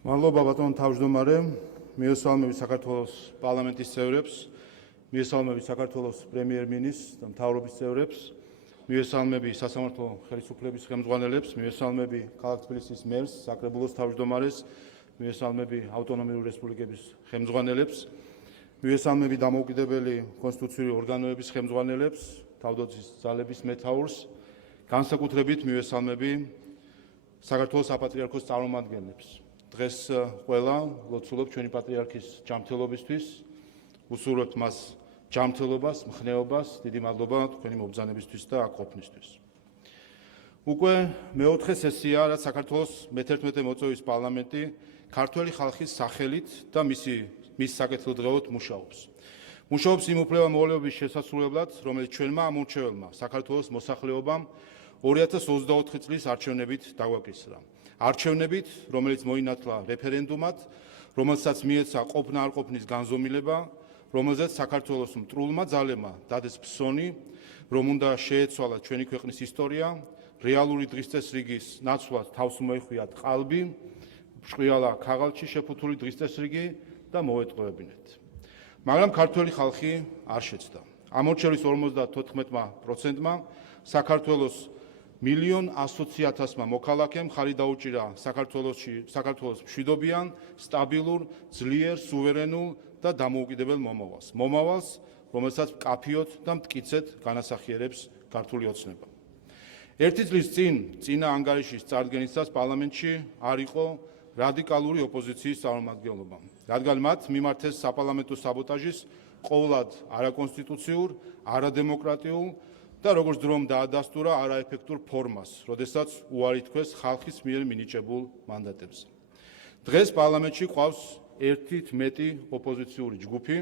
მადლობა ბატონ თავმჯდომარე, მიესალმები საქართველოს პარლამენტის წევრებს, მიესალმები საქართველოს პრემიერ-მინისტრს და მთავრობის წევრებს, მიესალმები სასამართლო ხელისუფლების ხელმძღვანელებს, მიესალმები ქალაქ თბილისის მერს, საკრებულოს თავმჯდომარეს, მიესალმები ავტონომიური რესპუბლიკების ხელმძღვანელებს, მიესალმები დამოუკიდებელი კონსტიტუციური ორგანოების ხელმძღვანელებს, თავდაცვის ძალების მეთაურს, განსაკუთრებით მიესალმები საქართველოს საპატრიარქოს წარმომადგენლებს. დღეს ყველა ლოცულობ ჩვენი პატრიარქის ჯანმრთელობისთვის, უსურვებთ მას ჯანმრთელობას, მხნეობას, დიდი მადლობა თქვენი მობრძანებისთვის და აქ ყოფნისთვის. უკვე მეოთხე სესია, რაც საქართველოს მე-11 მოწვევის პარლამენტი ქართველი ხალხის სახელით და მის საკეთილდღეოდ მუშაობს. მუშაობს იმ უფლება-მოვალეობის შესასრულებლად, რომელიც ჩვენმა ამორჩეველმა საქართველოს მოსახლეობამ 2024 წლის არჩევნებით დაგვაკისრა. არჩევნებით, რომელიც მოინათლა რეფერენდუმად, რომელსაც მიეცა ყოფნა-არყოფნის განზომილება, რომელზეც საქართველოს მტრულმა ძალებმა დადეს ფსონი, რომ უნდა შეეცვალა ჩვენი ქვეყნის ისტორია, რეალური დღის წესრიგის ნაცვლად თავს მოეხვიათ ყალბი, ბრწყიალა ქაღალდში შეფუთული დღის წესრიგი და მოეტყუებინეთ. მაგრამ ქართველი ხალხი არ შეცდა. ამორჩევის 54%-მა საქართველოს 1,100,000 მოქალაქემ ხარი დაუჭირა საქართველოს მშვიდობიან, სტაბილურ, ძლიერ, სუვერენულ და დამოუკიდებელ მომავალს. მომავალს, რომელსაც მკაფიოდ და მტკიცედ განასახიერებს ქართული ოცნება. ერთი წლის წინა ანგარიშის წარდგენისას პარლამენტში არ იყო რადიკალური ოპოზიციის წარმომადგენლობა, რადგან მათ მიმართეს საპარლამენტო საბოტაჟის ყოვლად არაკონსტიტუციურ, არადემოკრატიულ და როგორც დრომ დაადასტურა არაეფექტურ ფორმას, როდესაც უარი თქვეს ხალხის მიერ მინიჭებულ მანდატებზე. დღეს პარლამენტში ყავს ერთით მეტი ოპოზიციური ჯგუფი,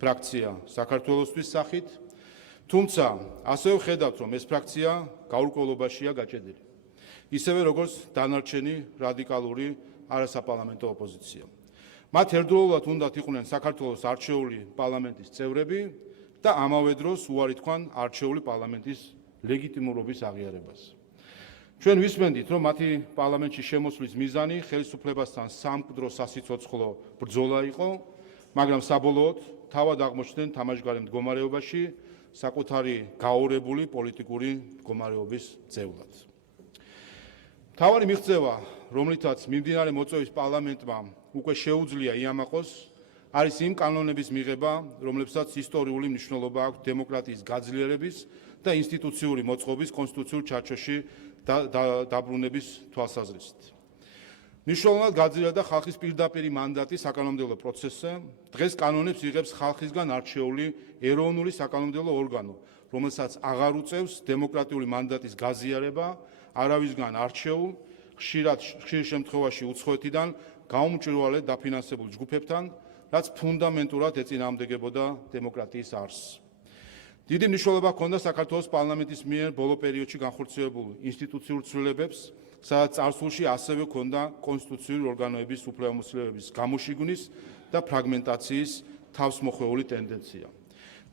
ფრაქცია საქართველოსთვის სახით, თუმცა ასევე ხედავთ, რომ ეს ფრაქცია გაურკვევლობაშია გაჭედილი. ისევე როგორც დანარჩენი რადიკალური არასაპარლამენტო ოპოზიცია. მათ ერთდროულად უნდათ იყვნენ საქართველოს არჩეული პარლამენტის წევრები და ამავე დროს უარი თქვან არჩეული პარლამენტის ლეგიტიმურობის აღიარებას. ჩვენ ვისმენდით, რომ მათი პარლამენტში შემოსვლის მიზანი ხელისუფლებასთან სამკვდრო სასიცოცხლო ბრძოლა იყო, მაგრამ საბოლოოდ თავად აღმოჩნდნენ თამაშგარე მდგომარეობაში საკუთარი გაორებული პოლიტიკური მდგომარეობის ძევლად. მთავარი მიღწევა, რომლითაც მიმდინარე მოწვევის პარლამენტმა უკვე შეუძლია იამაყოს, არის იმ კანონების მიღება, რომლებსაც ისტორიული მნიშვნელობა აქვს დემოკრატიის გაძლიერების და ინსტიტუციური მოწყობის კონსტიტუციურ ჩარჩოში დაბრუნების თვალსაზრისით. მნიშვნელოვნად გაძლიერდა ხალხის პირდაპირი მანდატი საკანონმდებლო პროცესზე. დღეს კანონებს იღებს ხალხისგან არჩეული ეროვნული საკანონმდებლო ორგანო, რომელსაც აღარ უწევს დემოკრატიული მანდატის გაზიარება არავისგან არჩეულ, ხშირ შემთხვევაში უცხოეთიდან გაუმჭვირვალედ დაფინანსებულ ჯგუფებთან, რაც ფუნდამენტურად ეწინააღმდეგებოდა დემოკრატიის არსს. დიდი მნიშვნელობა ჰქონდა საქართველოს პარლამენტის მიერ ბოლო პერიოდში განხორციელებულ ინსტიტუციურ ცვლილებებს, სადაც წარსულში ასევე ჰქონდა კონსტიტუციური ორგანოების უფლებამოსილების გამოშიგვის და ფრაგმენტაციის თავსმოხვეული ტენდენცია.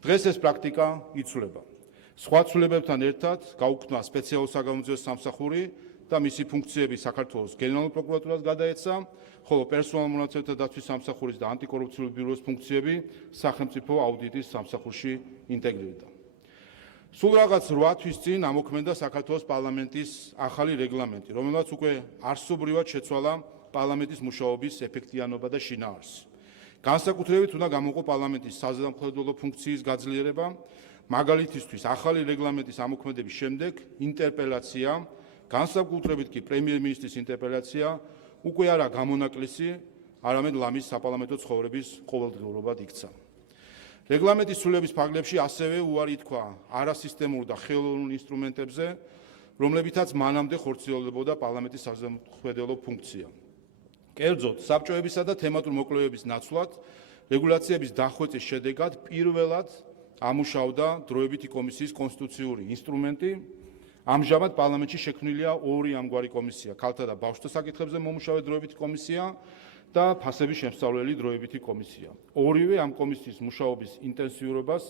დღეს ეს პრაქტიკა იცვლება. სხვა ცვლილებებთან ერთად გაუქმდა სპეციალური საგამოძიებო სამსახური და მისი ფუნქციები საქართველოს გენერალურ პროკურატურას გადაეცა, ხოლო პერსონალურ მონაცემთა დაცვის სამსახურის და ანტიკორუფციული ბიუროს ფუნქციები სახელმწიფო აუდიტის სამსახურში ინტეგრირდა. სულ რაღაც 8 თვის წინ ამოქმედა საქართველოს პარლამენტის ახალი რეგლამენტი, რომელმაც უკვე არსობრივად შეცვალა პარლამენტის მუშაობის ეფექტიანობა და შინაარსი. განსაკუთრებით უნდა გამოყო პარლამენტის საზემხედველო ფუნქციის გაძლიერება, მაგალითისთვის ახალი რეგლამენტის ამოქმედების შემდეგ ინტერპელაცია, განსაკუთრებით კი პრემიერ-მინისტრის ინტერპელაცია უკვე არა გამონაკლისი, არამედ ლამის საპარლამენტო ცხოვრების ყოველდღიურობად იქცა. რეგლამენტის ცვლილების ფარგლებში ასევე უარი თქვა არასისტემურ და ხელოვნურ ინსტრუმენტებზე, რომლებითაც მანამდე ხორციელდებოდა პარლამენტის საზემხედველო ფუნქცია. კერძოდ, საბჭოებისა და თემატურ მოკვლევების ნაცვლად რეგულაციების დახვეწის შედეგად პირველად ამუშავდა დროებითი კომისიის კონსტიტუციური ინსტრუმენტი. ამჟამად პარლამენტში შექმნილია ორი ამგვარი კომისია, ქალთა და ბავშვთა საკითხებზე მომუშავე დროებითი კომისია და ფასების შემსწავლელი დროებითი კომისია. ორივე ამ კომისიის მუშაობის ინტენსიურობას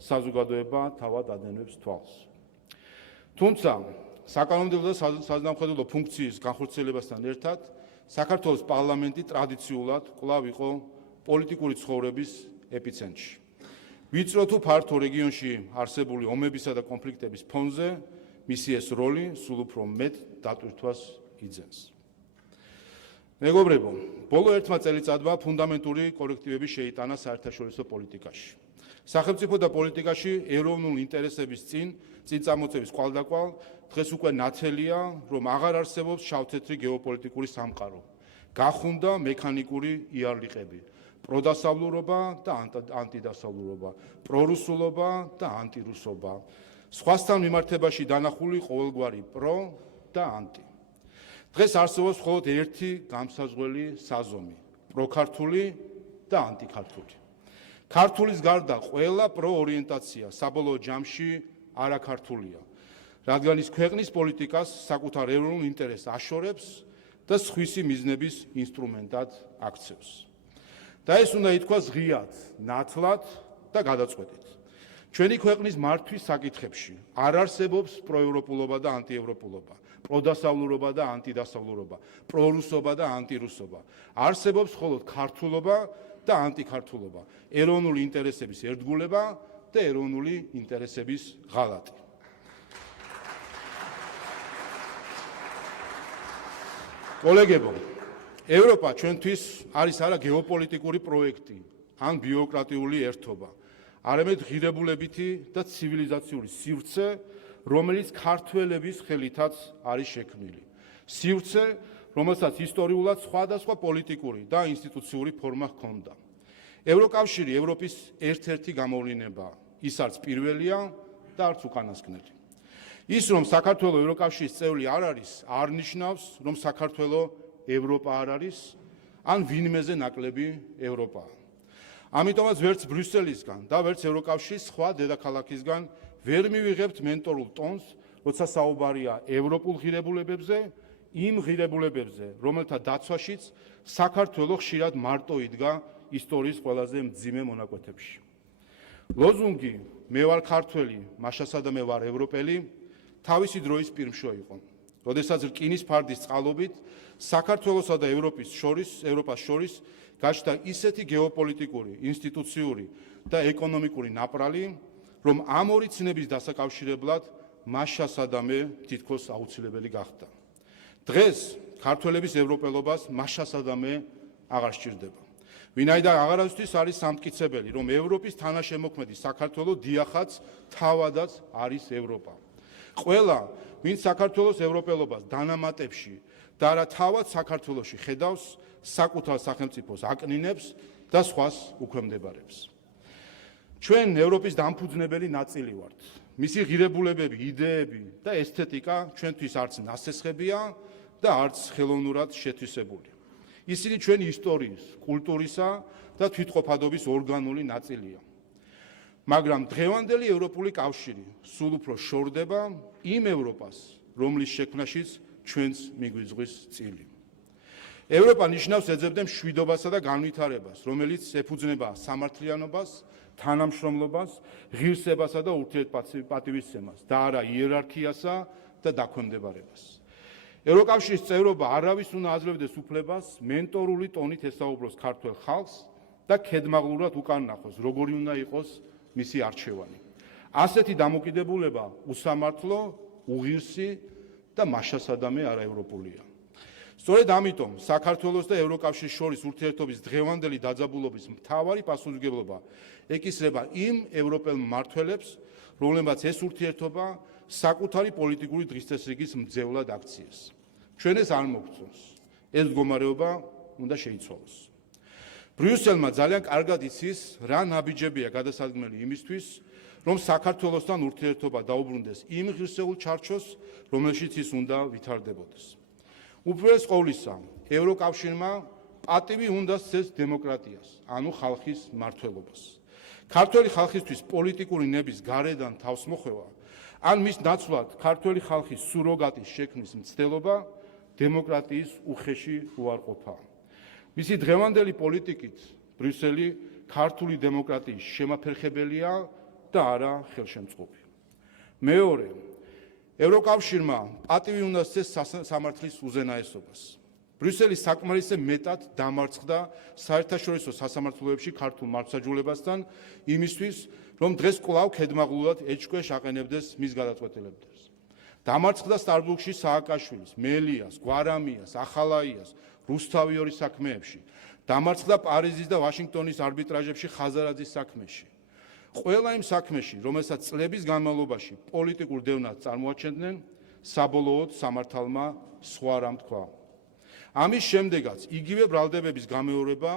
საზოგადოება თავად ადენებს თვალს. თუმცა საკანონმდებლო და საზემხედველო ფუნქციის განხორციელებასთან ერთად საქართველოს პარლამენტი ტრადიციულად კვლავ იყო პოლიტიკური ცხოვრების ეპიცენტრში. ვიწრო თუ ფართო რეგიონში არსებული ომებისა და კონფლიქტების ფონზე მისი ეს როლი სულ უფრო მეტ დატვირთვას იძენს. მეგობრებო, ბოლო ერთმა წელიწადმა ფუნდამენტური კორექტივები შეიტანა საერთაშორისო პოლიტიკაში. სახელმწიფო და პოლიტიკაში ეროვნულ ინტერესების წინწამოწევის კვალდაკვალ დღეს უკვე ნათელია, რომ აღარ არსებობს შავ-თეთრი გეოპოლიტიკური სამყარო. გახუნდა მექანიკური იარლიყები, პროდასავლურობა და ანტიდასავლურობა, პრორუსულობა და ანტირუსობა, სხვასთან მიმართებაში დანახული ყოველგვარი პრო და ანტი. დღეს არსებობს მხოლოდ ერთი გამსაზღვრელი საზომი, პროქართული და ანტიქართული. ქართულის გარდა ყველა პროორიენტაცია საბოლოო ჯამში არაქართულია, რადგან ის ქვეყნის პოლიტიკას საკუთარ ეროვნულ ინტერესს აშორებს და სხვისი მიზნების ინსტრუმენტად აქცევს. და ეს უნდა ითქვას ღიად, ნათლად და გადაწყვეტით. ჩვენი ქვეყნის მართვის საკითხებში არ არსებობს პროევროპულობა და ანტიევროპულობა, პროდასავლურობა და ანტიდასავლურობა, პრორუსობა და ანტირუსობა. არსებობს მხოლოდ ქართულობა და ანტიქართულობა, ეროვნული ინტერესების ერთგულება და ეროვნული ინტერესების ღალატი. კოლეგებო, ევროპა ჩვენთვის არის არა გეოპოლიტიკური პროექტი ან ბიუროკრატიული ერთობა, არამედ ღირებულებითი და ცივილიზაციური სივრცე, რომელიც ქართველების ხელითაც არის შექმნილი. სივრცე, რომელსაც ისტორიულად სხვადასხვა პოლიტიკური და ინსტიტუციური ფორმა ჰქონდა. ევროკავშირი ევროპის ერთ-ერთი გამოვლინებაა, ის არც პირველია და არც უკანასკნელი. ის, რომ საქართველო ევროკავშირის წევრი არ არის, არ ნიშნავს, რომ საქართველო ევროპა არ არის, ან ვინმეზე ნაკლები ევროპაა. ამიტომაც ვერც ბრიუსელისგან და ვერც ევროკავშირის სხვა დედაქალაქისგან ვერ მივიღებთ მენტორულ ტონს, როცა საუბარია ევროპულ ღირებულებებზე, იმ ღირებულებებზე, რომელთა დაცვაშიც საქართველო ხშირად მარტო იდგა ისტორიის ყველაზე მძიმე მონაკვეთებში. ლოზუნგი მე ვარ ქართველი, მაშასა და მე ვარ ევროპელი, თავისი დროის პირმშო იყო. როდესაც რკინის ფარდის წყალობით საქართველოსა და ევროპას შორის გაჩნდა ისეთი გეოპოლიტიკური, ინსტიტუციური და ეკონომიკური ნაპრალი, რომ ამ ორი ცნების დასაკავშირებლად მაშასა და მე თითქოს აუცილებელი გახდა. დღეს ქართველების ევროპელობას მაშასა და მე აღარ სჭირდება. ვინაიდან აღარავისთვის არის სამტკიცებელი, რომ ევროპის თანაშემოქმედი საქართველო დიახაც თავადაც არის ევროპა. ყველა, ვინც საქართველოს ევროპელობას დანამატებში და არა თავად საქართველოში ხედავს, საკუთარ სახელმწიფოს აკნინებს და სხვას უქვემდებარებს. ჩვენ ევროპის დამფუძნებელი ნაწილი ვართ. მისი ღირებულებები, იდეები და ესთეტიკა ჩვენთვის არც ნასესხებია და არც ხელოვნურად შეთვისებული. ისინი ჩვენი ისტორიის, კულტურისა და თვითყოფადობის ორგანული ნაწილია. მაგრამ დღევანდელი ევროპული კავშირი სულ უფრო შორდება იმ ევროპას, რომლის შექმნაშიც ჩვენს მიგვიძღვის წილი. ევროპა ნიშნავს ეძებდა მშვიდობასა და განვითარებას, რომელიც ეფუძნება სამართლიანობას, თანამშრომლობას, ღირსებასა და ურთიერთპატივისცემას და არა იერარქიასა და დაქვემდებარებას. ევროკავშირის წევრობა არავის უნდა აძლევდეს უფლებას მენტორული ტონით ესაუბროს ქართველ ხალხს და ქედმაღლურად უკანახოს, როგორი უნდა იყოს მისი არჩევანი. ასეთი დამოკიდებულება უსამართლო, უღირსი და მაშასადამე არაევროპულია. სწორედ ამიტომ საქართველოს და ევროკავშირის შორის ურთიერთობის დღევანდელი დაძაბულობის მთავარი პასუხისმგებლობა ეკისრება იმ ევროპელ მმართველებს, რომლებმაც ეს ურთიერთობა საკუთარი პოლიტიკური დღესდღეობის მძევლად აქციეს. ჩვენ ეს არ მოგწონს. ეს მდგომარეობა უნდა შეიცვალოს. ბრიუსელმა ძალიან კარგად იცის, რა ნაბიჯებია გადასადგმელი იმისთვის, რომ საქართველოსთან ურთიერთობა დაუბრუნდეს იმ ღირსეულ ჩარჩოს, რომელშიც ის უნდა ვითარდებოდეს. უპირველეს ყოვლისა, ევროკავშირმა პატივი უნდა სცეს დემოკრატიას, ანუ ხალხის მმართველობას. ქართველი ხალხისთვის პოლიტიკური ნების გარედან თავსმოხვევა, ან მის ნაცვლად ქართველი ხალხის სუროგატის შექმნის მცდელობა დემოკრატიის უხეში უარყოფაა. მისი დღევანდელი პოლიტიკით ბრიუსელი ქართული დემოკრატიის შემაფერხებელია და არა ხელშემწყობი. მეორე, ევროკავშირმა პატივი უნდა სცეს სამართლის უზენაესობას. ბრიუსელი საკმარისზე მეტად დამარცხდა საერთაშორისო სასამართლოებში ქართულ მართლმსაჯულებასთან იმისთვის, რომ დღეს კვლავ ქედმაღლულად ეჭქვეშ აყენებდეს მის გადაწყვეტილებებს. დამარცხდა სტარბურგში სააკაშვილის, მელიას, გვარამიას, ახალაიას, რუსთავიორის საქმეებში. დამარცხდა პარიზის და ვაშინგტონის არბიტრაჟებში ხაზარაძის საქმეში. ყველა იმ საქმეში, რომელსაც წლების განმავლობაში პოლიტიკურ დევნას წარმოაჩენდნენ, საბოლოოდ სამართალმა სხვა რამ თქვა. ამის შემდეგაც იგივე ბრალდებების გამეორება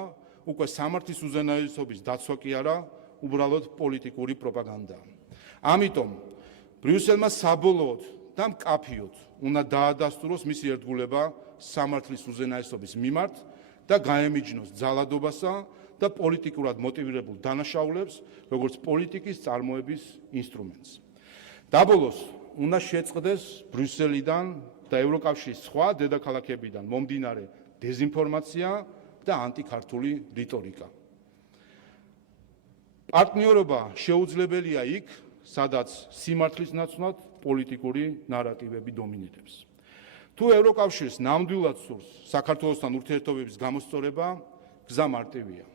უკვე სამართლის უზენაესობის დაცვა კი არა, უბრალოდ პოლიტიკური პროპაგანდაა. ამიტომ ბრიუსელმა საბოლოოდ და მკაფიოდ უნდა დაადასტუროს მისი ერთგულება სამართლის უზენაესობის მიმართ და გაემიჯნოს ძალადობასა და პოლიტიკურად მოტივირებულ დანაშაულებს, როგორც პოლიტიკის წარმოების ინსტრუმენტს. დაბოლოს უნდა შეწყდეს ბრიუსელიდან და ევროკავშირის სხვა დედაქალაქებიდან მომდინარე დეზინფორმაცია და ანტიქართული რიტორიკა. პარტნიორობა შეუძლებელია იქ, სადაც სიმართლის ნაცვლად პოლიტიკური ნარატივები დომინირებს. თუ ევროკავშირს ნამდვილად სურს საქართველოსთან ურთიერთობების გამოსწორება, გზა მარტივია.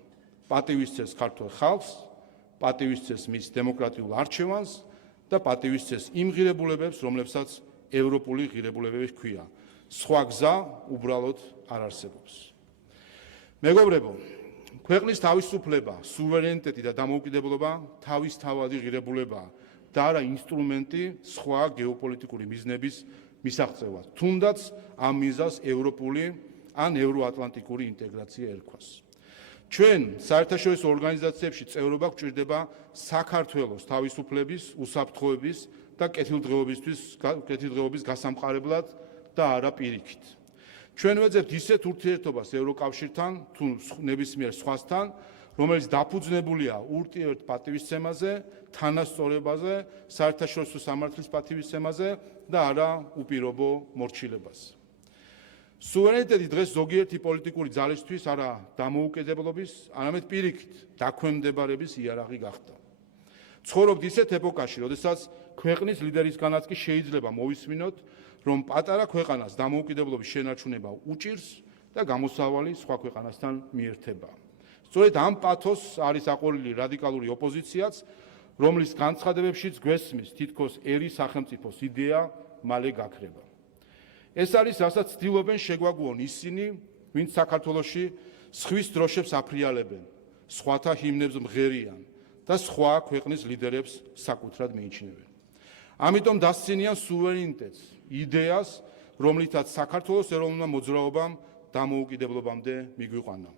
პატივისცეს ქართულ ხალხს, პატივისცეს მის დემოკრატიულ არჩევანს და პატივისცეს იმ ღირებულებებს, რომლებსაც ევროპული ღირებულებები ჰქვია. სხვა გზა უბრალოდ არ არსებობს. მეგობრებო, ქვეყნის თავისუფლება, სუვერენიტეტი და დამოუკიდებლობა თავისთავადი ღირებულებაა და არა ინსტრუმენტი სხვა გეოპოლიტიკური მიზნების მისაღწევად. თუნდაც ამ მიზანს ევროპული ან ევროატლანტიკური ინტეგრაცია ერქვას. ჩვენ საერთაშორისო ორგანიზაციებში წევრობა გვჭირდება საქართველოს თავისუფლების, უსაფრთხოების და კეთილდღეობის გასამყარებლად და არა პირიქით. ჩვენ ვეძებთ ისეთ ურთიერთობას ევროკავშირთან თუ ნებისმიერ სხვასთან, რომელიც დაფუძნებულია ურთიერთ პატივისცემაზე, თანასწორებაზე, საერთაშორისო სამართლის პატივისცემაზე და არა უპირობო მორჩილებაზე. სუვერენიტეტი დღეს ზოგიერთი პოლიტიკური ძალისთვის არა დამოუკიდებლობის, არამედ პირიქით დაქვემდებარების იარაღი გახდა. ცხოვრობთ ისეთ ეპოქაში, როდესაც ქვეყნის ლიდერისგანაც კი შეიძლება მოვისმინოთ, რომ პატარა ქვეყანას დამოუკიდებლობის შენარჩუნება უჭირს და გამოსავალი სხვა ქვეყანასთან მიერთება. სწორედ ამ პათოსს არის აყოლილი რადიკალური ოპოზიციაც, რომლის განცხადებებშიც გვესმის თითქოს ერის სახელმწიფოს იდეა მალე გაქრება. ეს არის, რასაც ცდილობენ შეგვაგუონ ისინი, ვინც საქართველოში სხვის დროშებს აფრიალებენ, სხვათა ჰიმნებს მღერიან და სხვა ქვეყნის ლიდერებს საკუთრად მიიჩნევენ. ამიტომ დასცინიან სუვერენიტეტს, იდეას, რომლითაც საქართველოს ეროვნულმა მოძრაობამ დამოუკიდებლობამდე მიგვიყვანა.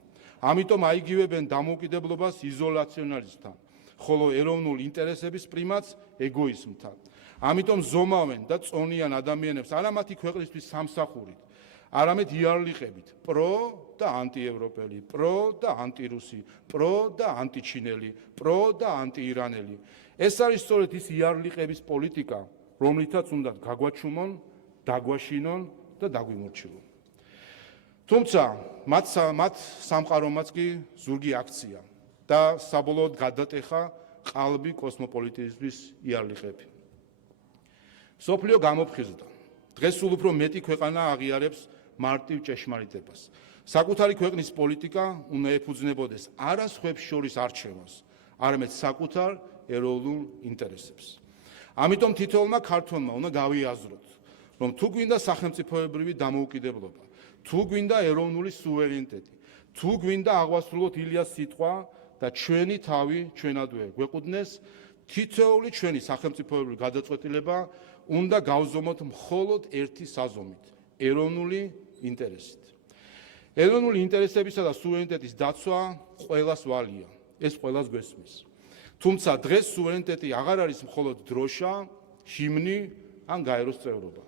ამიტომ აიგივებენ დამოუკიდებლობას იზოლაციონალიზმთან, ხოლო ეროვნულ ინტერესების პრიმატს ეგოიზმთან. ამიტომ ზომავენ და წონიან ადამიანებს არა მათი ქვეყნისთვის სამსახურით, არამედ იარლიყებით პრო და ანტიევროპელი, პრო და ანტირუსი, პრო და ანტიჩინელი, პრო და ანტიირანელი. ეს არის სწორედ ის იარლიყების პოლიტიკა, რომლითაც უნდა გაგვაჩუმონ, დაგვაშინონ და დაგვიმორჩილონ. თუმცა მათ სამყარომაც კი ზურგი აქცია და საბოლოოდ გადატეხა ყალბი კოსმოპოლიტიზმის იარლიყები. სოფლიო გამოფხიზდა. დღეს სულ უფრო მეტი ქვეყანა აღიარებს მარტივ ჭეშმარიტებას. საკუთარი ქვეყნის პოლიტიკა უნდა ეფუძნებოდეს არა სხვებს შორის არჩევანს, არამედ საკუთარ ეროვნულ ინტერესებს. ამიტომ თითოეულმა ქართველმა უნდა გავიაზროთ, რომ თუ გვინდა სახელმწიფოებრივი დამოუკიდებლობა, თუ გვინდა ეროვნული სუვერენიტეტი, თუ გვინდა აღვასრულოთ ილიას სიტყვა და ჩვენი თავი ჩვენადვე გვეყუდნეს, თითოეული ჩვენი სახელმწიფოებრივი გადაწყვეტილება უნდა გავზომოთ მხოლოდ ერთი საზომით, ეროვნული ინტერესით. ეროვნული ინტერესებისა და სუვერენიტეტის დაცვა ყველას ვალია, ეს ყველას გვესმის. თუმცა დღეს სუვერენიტეტი აღარ არის მხოლოდ დროშა, ჰიმნი ან გაეროს წევრობა.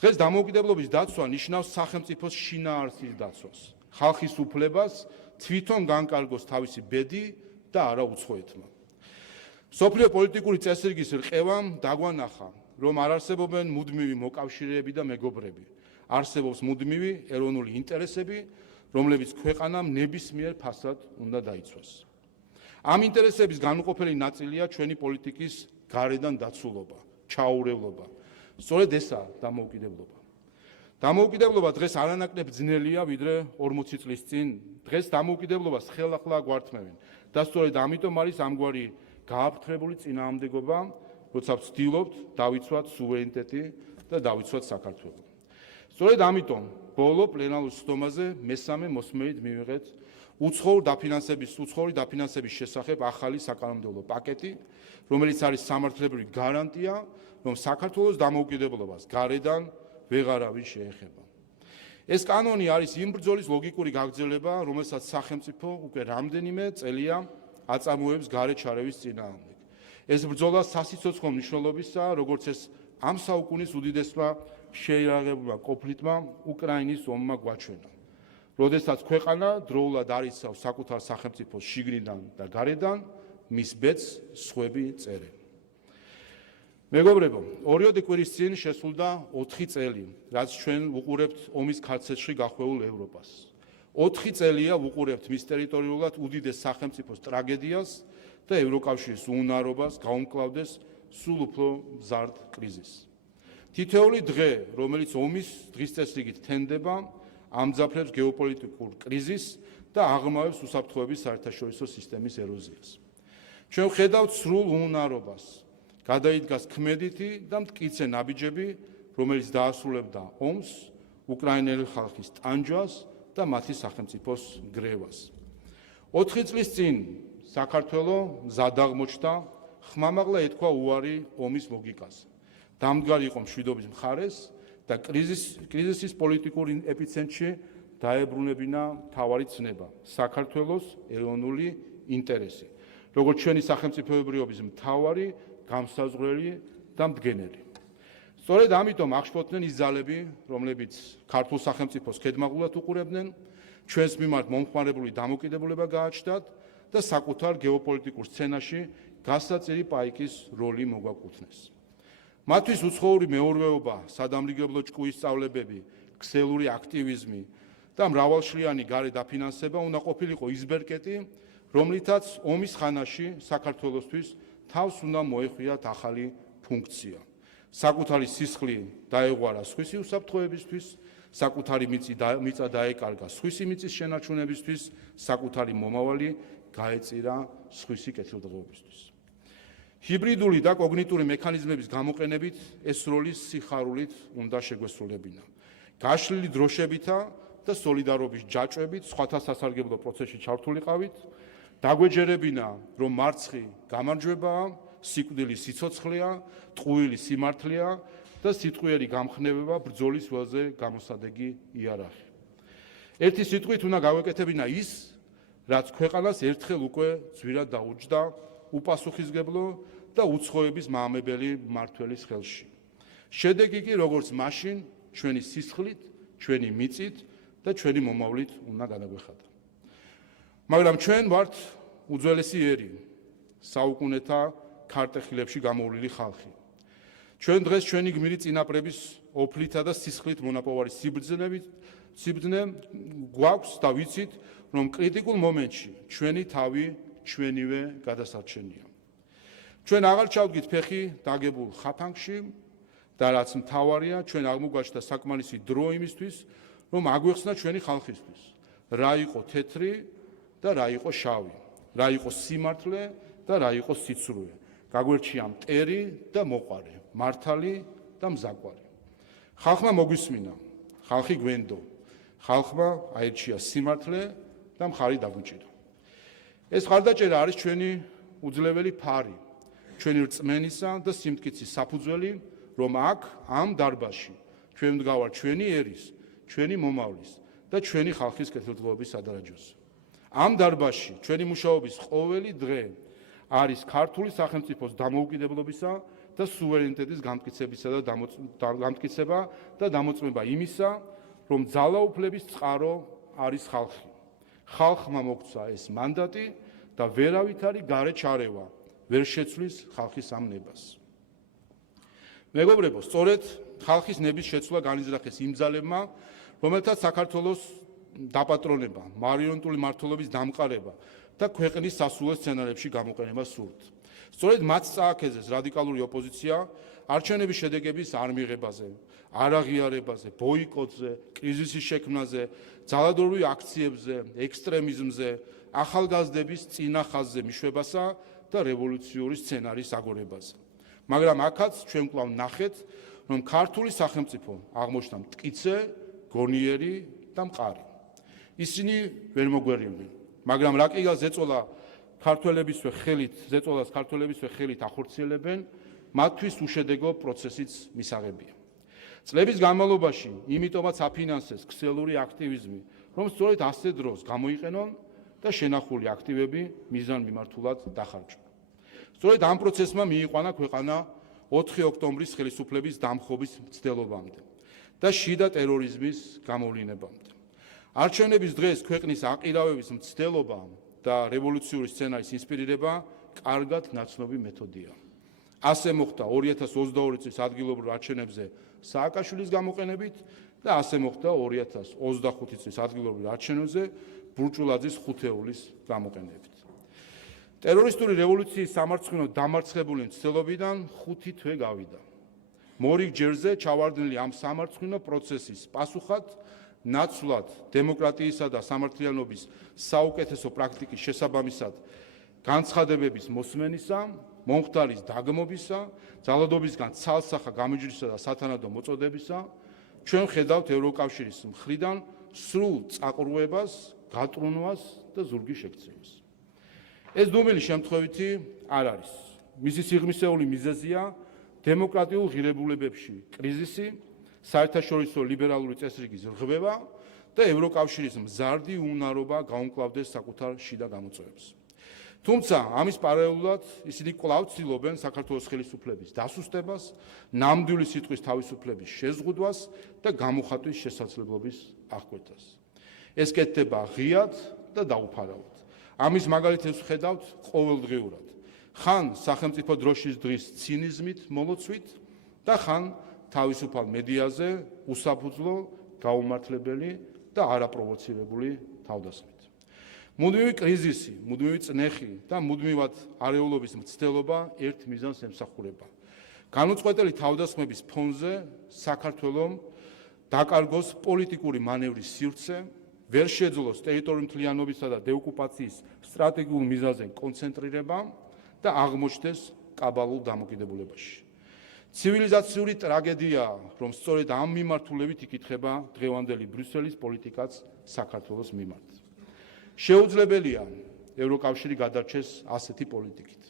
დღეს დამოუკიდებლობის დაცვა ნიშნავს სახელმწიფოს შინაარსის დაცვას, ხალხის უფლებას თვითონ განკარგოს თავისი ბედი და არა უცხოეთმა. სოფლიო პოლიტიკური წესრიგის რყევამ დაგვანახა, რომ არ არსებობენ მუდმივი მოკავშირეები და მეგობრები. არსებობს მუდმივი ეროვნული ინტერესები, რომლებიც ქვეყანამ ნებისმიერ ფასად უნდა დაიცვას. ამ ინტერესების განუყოფელი ნაწილია ჩვენი პოლიტიკის გარედან დაცულობა, ჩაურევლობა. სწორედ ესაა დამოუკიდებლობა. დამოუკიდებლობა დღეს არანაკლებ ძნელია, ვიდრე 40 წლის წინ. დღეს დამოუკიდებლობას ხელახლა გვართმევენ. და სწორედ ამიტომ არის ამგვარი გააფრთხებული წინააღმდეგობა, როცა ვცდილობთ დავიცვათ სუვერენიტეტი და დავიცვათ საქართველო. სწორედ ამიტომ ბოლო პლენარულ სხდომაზე მესამე მოსმენით მივიღეთ უცხოური დაფინანსების შესახებ ახალი საკანონმდებლო პაკეტი, რომელიც არის სამართლებრივი გარანტია, რომ საქართველოს დამოუკიდებლობას გარედან ვეღარავინ შეეხება. ეს კანონი არის იმ ბრძოლის ლოგიკური გაგრძელება, რომელსაც სახელმწიფო უკვე რამდენიმე წელია აწარმოებს გარეთ შარევის წინააღმდეგ. ეს ბრძოლა სასიცოცხლო მნიშვნელობისაა, როგორც ეს ამ საუკუნის უდიდესმა შეიარაღებულმა კონფლიქტმა უკრაინის ომმა გვაჩვენა. როდესაც ქვეყანა დროულად არიცავს საკუთარ სახელმწიფოს შიგნიდან და გარედან, მის ბედს სხვები წერენ. მეგობრებო, ორიოდე კვირის წინ შესრულდა 4 წელი, რაც ჩვენ ვუყურებთ ომის ქარცეთში გახვეულ ევროპას. 4 წელია ვუყურებთ მის ტერიტორიულად უდიდეს სახელმწიფოს ტრაგედიას და ევროკავშირის უნარობას გაუმკლავდეს სულ უფრო მზარდ კრიზისს. თითოეული დღე, რომელიც ომის დღის წესრიგით თენდება, ამძაფრებს გეოპოლიტიკურ კრიზისს და აღრმავებს უსაფრთხოების საერთაშორისო სისტემის ეროზიას. ჩვენ ვხედავთ სრულ უნარობას, გადაიდგას ქმედითი და მტკიცე ნაბიჯები, რომელიც დაასრულებდა ომს, უკრაინელი ხალხის ტანჯვას და მათი სახელმწიფოს გრევას. 4 წლის წინ საქართველო მზად აღმოჩნდა, ხმამაღლა ეთქვა უარი ომის ლოგიკაზე. დამდგარი იყო მშვიდობის მხარეს და კრიზისის პოლიტიკურ ეპიცენტრში დაებრუნებინა მთავარი ცნება, საქართველოს ეროვნული ინტერესი, როგორც ჩვენი სახელმწიფოებრიობის მთავარი გამსაზღვრელი და მდგენელი. სწორედ ამიტომ აღშფოთდნენ ის ძალები, რომლებიც ქართულ სახელმწიფოს ქედმაღულად უყურებდნენ, ჩვენს მიმართ მომხმარებული დამოკიდებულება გააჩნდათ და საკუთარ გეოპოლიტიკურ სცენაში გასაწირი პაიკის როლი მოგვაკუთვნეს. მათთვის უცხოური მეურვეობა, სადამრიგებლო ჭკუის სწავლებები, ქსელური აქტივიზმი და მრავალშრიანი გარე დაფინანსება უნდა ყოფილიყო ის ბერკეტი, რომლითაც ომის ხანაში საქართველოსთვის თავს უნდა მოეხვიათ ახალი ფუნქცია. საკუთარი სისხლი დაეღვარა სხვისი უსაფრთხოებისთვის, საკუთარი მიწა დაეკარგა სხვისი მიწის შენარჩუნებისთვის, საკუთარი მომავალი გაეწირა სხვისი კეთილდღეობისთვის. ჰიბრიდული და კოგნიტური მექანიზმების გამოყენებით ეს როლი სიხარულით უნდა შეგვესრულებინა. გაშლილი დროშებითა და სოლიდარობის ჯაჭვებით სხვათა სასარგებლო პროცესში ჩართულიყავით, დაგვეჯერებინა, რომ მარცხი გამარჯვებაა, სიკვდილი სიცოცხლეა, ტყუილი სიმართლეა და სიტყვიერი გამხნევება ბრძოლის ველზე გამოსადეგი იარაღი. ერთი სიტყვით უნდა გავეკეთებინა ის, რაც ქვეყანას ერთხელ უკვე ძვირად დაუჯდა უპასუხისმგებლო და უცხოების მაამებელი მმართველის ხელში. შედეგი კი როგორც მაშინ ჩვენი სისხლით, ჩვენი მიწით და ჩვენი მომავლით უნდა გადაგვეხადა. მაგრამ ჩვენ ვართ უძველესი ერი, საუკუნეთა ქარტეხილებში გამოვლილი ხალხი. ჩვენ დღეს ჩვენი გმირი წინაპრების ოფლითა და სისხლით მონაპოვარი სიბრძნე გვაქვს და ვიცით, რომ კრიტიკულ მომენტში ჩვენი თავი ჩვენივე გადასარჩენია. ჩვენ აღარ ჩავდგით ფეხი დაგებულ ხაფანგში და რაც მთავარია, ჩვენ აღმოგვაჩნდა საკმარისი დრო იმისთვის, რომ აგვეხსნა ჩვენი ხალხისთვის, რა იყო თეთრი და რა იყო შავი, რა იყო სიმართლე და რა იყო სიცრუე, გაგვერჩია მტერი და მოყარე, მართალი და მზაკვარი. ხალხმა მოგვისმინა, ხალხი გვენდო, ხალხმა აირჩია სიმართლე და მხარი დაგვიჭირა. ეს ხარდაჭერა არის ჩვენი უძლეველი ფარი, ჩვენი რწმენისა და სიმტკიცის საფუძველი, რომ აქ ამ დარბაზში ჩვენ ვდგავართ ჩვენი ერის, ჩვენი მომავლის და ჩვენი ხალხის კეთილდღეობის სადარაჯოზე. ამ დარბაზში ჩვენი მუშაობის ყოველი დღე არის ქართული სახელმწიფოს დამოუკიდებლობისა და სუვერენიტეტის გამტკიცება და დამოწმება იმისა, რომ ძალაუფლების წყარო არის ხალხი. ხალხმა მოგცა ეს მანდატი და ვერავითარი გარე ჩარევა ვერ შეცვლის ხალხის ამ ნებას. მეგობრებო, სწორედ ხალხის ნების შეცვლა განიზრახეს იმ ძალებმა, რომელთაც საქართველოს დაპატრონება, მარიონეტული მმართველობის დამყარება და ქვეყნის სასულე სცენარებში გამოყენება სურთ. სწორედ მათ წააქეზეს რადიკალური ოპოზიცია არჩევნების შედეგების არ მიღებაზე, არაღიარებაზე, ბოიკოტზე, კრიზისის შექმნაზე, ძალადობრივ აქციებზე, ექსტრემიზმზე, ახალგაზრდების წინა ხაზზე მიშვებასა და რევოლუციური სცენარის აგორებაზე. მაგრამ აქაც ჩვენ კვლავ ნახეთ, რომ ქართული სახელმწიფო აღმოჩნდა მტკიცე, გონიერი და მყარი. ისინი ვერ მოგვერილდნენ, მაგრამ რა კიდევ ზეწოლა ქართველებისვე ხელით ახორციელებენ, მათთვის უშედეგო პროცესიც მისაღებია. წლების განმავლობაში იმიტომაც აფინანსეს ქსელური აქტივიზმი, რომ სწორედ ასე დროს გამოიყენონ და შენახული აქტივები მიზანმიმართულად დახარჯონ. სწორედ ამ პროცესმა მიიყვანა ქვეყანა 4 ოქტომბრის ხელისუფლების დამხობის მცდელობამდე და შიდა ტერორიზმის გამოვლინებამდე. არჩევნების დღეს ქვეყნის აყირავების მცდელობა და რევოლუციური სცენარის ინსპირირება კარგად ნაცნობი მეთოდია. ასე მოხდა 2022 წლის ადგილობრივ არჩევნებზე სააკაშვილის გამოყენებით და ასე მოხდა 2025 წლის ადგილობრივ არჩევნებზე ბურჭულაძის ხუთეულის გამოყენებით. ტერორისტული რევოლუციის სამარცხვინო დამარცხებული მცდელობიდან 5 თვე გავიდა. მორიგ ჯერზე ჩავარდნილი ამ სამარცხვინო პროცესის პასუხად ნაცვლად დემოკრატიისა და სამართლიანობის საუკეთესო პრაქტიკის შესაბამისად განცხადებების მოსმენისა, მომხდარის დაგმობისა, ძალადობისგან ცალსახა გამიჯვრისა და სათანადო მოწოდებისა, ჩვენ ხედავთ ევროკავშირის მხრიდან სრულ წაყრუებას, გატრუნვას და ზურგის შექცევას. ეს დუმილი შემთხვევითი არ არის. მისი სიღრმისეული მიზეზია დემოკრატიულ ღირებულებებში კრიზისი, საერთაშორისო ლიბერალური წესრიგის რღვევა და ევროკავშირის მზარდი უნარობა გაუმკლავდეს საკუთარ შიდა გამოწვევებს. თუმცა ამის პარალელურად ისინი კვლავ ცდილობენ საქართველოს ხელისუფლების დასუსტებას, ნამდვილი სიტყვის თავისუფლების შეზღუდვას და გამოხატვის შესაძლებლობის აღკვეთას. ეს კეთდება ღიად და დაუფარავად. ამის მაგალითებს ვხედავთ ყოველდღიურად. ხან სახელმწიფო დროშის დღის ცინიზმით მოლოცვით და ხან თავისუფალ მედიაზე უსაფუძვლო, გაუმართლებელი და არაპროვოცირებული თავდასხმით. მუდმივი კრიზისი, მუდმივი წნეხი და მუდმივად არეულობის მცდელობა ერთ მიზანს ემსახურება. განუწყვეტელი თავდასხმების ფონზე საქართველომ დაკარგოს პოლიტიკური მანევრის სივრცე, ვერ შეძლოს ტერიტორიული მთლიანობისა და დეოკუპაციის სტრატეგიულ მიზანზე კონცენტრირება და აღმოჩნდეს კაბალულ დამოკიდებულებაში. ცივილიზაციური ტრაგედიაა, რომ სწორედ ამ მიმართულებით იკითხება დღევანდელი ბრიუსელის პოლიტიკაც საქართველოს მიმართ. შეუძლებელია ევროკავშირი გადარჩეს ასეთი პოლიტიკით.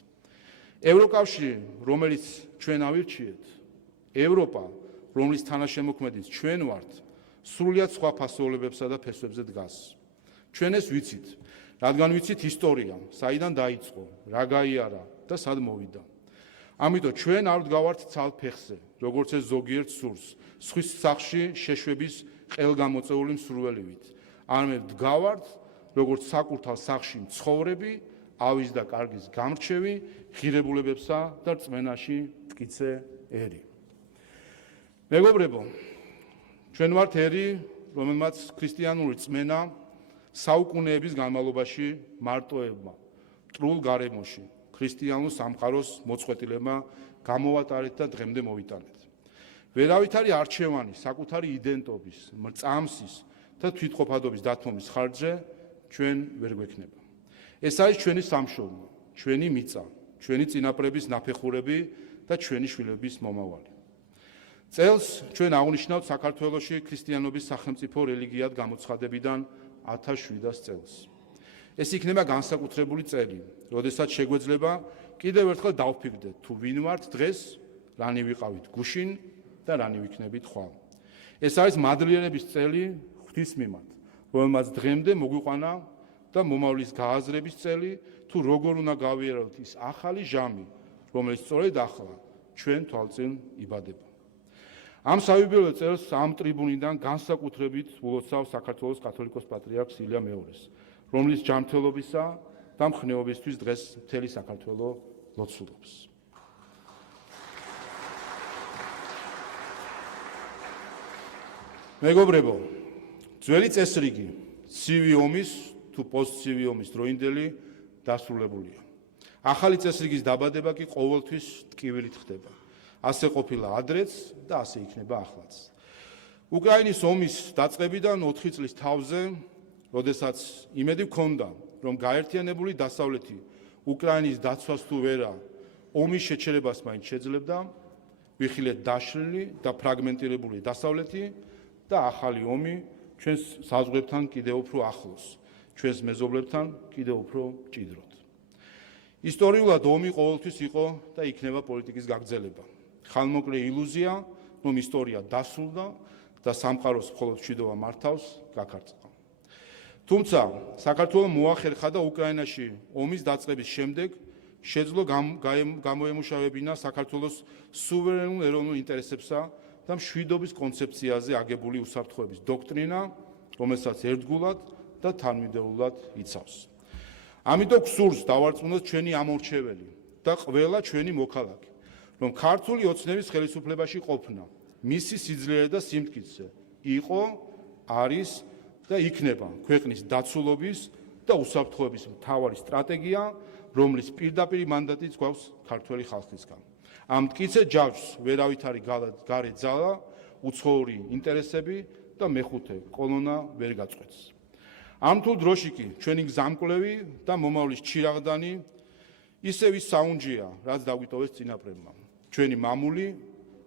ევროკავშირი, რომელიც ჩვენ ავირჩიეთ, ევროპა, რომლის თანაშემოქმედიც ჩვენ ვართ, სრულიად სხვა ფასეულებებსა და ფესვებზე დგას. ჩვენ ეს ვიცით, რადგან ვიცით ისტორია, საიდან დაიწყო, რა გაიარა და სად მოვიდა. ამიტომ ჩვენ არ ვდგავართ ცალ ფეხზე, როგორც ეს ზოგიერთ სურს, სხვის სახში შეშვების ყელგამოწეული მსურველივით. არამედ ვდგავართ, როგორც საკურთალ სახში მცხოვრები, ავის და კარგის გამრჩევი, ღირებულებებსა და რწმენაში მტკიცე ერი. მეგობრებო, ჩვენ ვართ ერი, რომელმაც ქრისტიანული რწმენა საუკუნეების განმავლობაში მარტოებმა, მტრულ გარემოში, ქრისტიანულ სამყაროს მოწყვეტილებმა გამოვატარეთ და დღემდე მოვიტანეთ. ვერავითარი არჩევანი საკუთარი იდენტობის, მრწამსის და თვითყოფადობის დათმობის ხარჯზე ჩვენ ვერ გვექნება. ეს არის ჩვენი სამშობლო, ჩვენი მიწა, ჩვენი წინაპრების ნაფეხურები და ჩვენი შვილების მომავალი. წელს ჩვენ აღნიშნავთ საქართველოში ქრისტიანობის სახელმწიფო რელიგიად გამოცხადებიდან 1700 წელს. ეს იქნება განსაკუთრებული წელი, როდესაც შეგვეძლება კიდევ ერთხელ დავფიქრდეთ, თუ ვინ ვართ დღეს, რანი ვიყავით გუშინ და რანი ვიქნებით ხვალ. ეს არის მადლიერების წელი ღვთის მიმართ, რომელმაც დღემდე მოგვიყვანა და მომავლის გააზრების წელი, თუ როგორ უნდა გავიაროთ ის ახალი ჟამი, რომელიც სწორედ ახლა ჩვენ თვალწინ იბადება. ამ საიუბილეო წელს ამ ტრიბუნიდან განსაკუთრებით ულოცავ საქართველოს კათოლიკოს პატრიარქს ილია მეორეს, რომლის ჯანმრთელობისა და მხნეობისთვის დღეს მთელი საქართველო ლოცულობს. მეგობრებო, ძველი წესრიგი ცივი ომის თუ პოსტცივი ომის დროინდელი დასრულებულია. ახალი წესრიგის დაბადება კი ყოველთვის ტკივილით ხდება. ასე ყოფილა ადრეც და ასე იქნება ახლაც. უკრაინის ომის დაწყებიდან 4 წლის თავზე, როდესაც იმედი ჰქონდა, რომ გაერთიანებული დასავლეთი უკრაინის დაცვას თუ ვერა ომის შეჩერებას მაინც შეძლებდა, ვიხილეთ დაშლილი და ფრაგმენტირებული დასავლეთი და ახალი ომი ჩვენს საზღვრებთან კიდევ უფრო ახლოს, ჩვენს მეზობლებთან კიდევ უფრო მჭიდროდ. ისტორიულად ომი ყოველთვის იყო და იქნება პოლიტიკის გაგრძელება. ხანმოკლე ილუზია, რომ ისტორია დასრულდა და სამყაროს მხოლოდ მშვიდობა მართავს, გაქარწყა. თუმცა საქართველოს მოახერხა და უკრაინაში ომის დაწყების შემდეგ შეძლო გამოემუშავებინა საქართველოს სუვერენულ ეროვნულ ინტერესებსა და მშვიდობის კონცეფციაზე აგებული უსაფრთხოების დოქტრინა, რომელსაც ერთგულად და თანმიმდევრულად იცავს. ამიტომ გსურს დავარწმუნოთ ჩვენი ამორჩეველი და ყველა ჩვენი მოქალაქე, რომ ქართული ოცნების ხელისუფლებაში ყოფნა, მისი სიძლიერე და სიმტკიცე იყო, არის და იქნება ქვეყნის დაცულობის და უსაფრთხოების მთავარი სტრატეგია, რომლის პირდაპირ მანდატიც გვაქვს ქართველი ხალხისგან. ამ მტკიცე ჯაჭვს ვერავით არის გარე ძალა, უცხოური ინტერესები და მეხუთე კოლონა ვერ გაწყვეტს. ამ თულ დროში კი ჩვენი გზამკვლევი და მომავლის ჩირაღდანი ისევ ის საუნჯეა, რაც დაგვიტოვეს წინაპრებმა. ჩვენი მამული,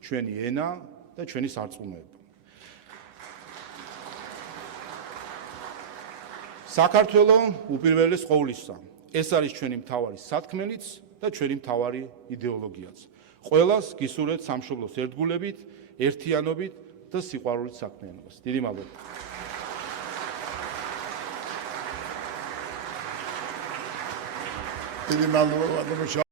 ჩვენი ენა და ჩვენი სარწმუნოება. საქართველოს უპირველეს ყოვლისა, ეს არის ჩვენი მთავარი სათქმელიც და ჩვენი მთავარი იდეოლოგიაც. ყველას გისურვებთ სამშობლოს ერთგულებით, ერთიანობით და სიყვარულით საქმიანობას. დიდი მადლობა. დიდი მადლობა.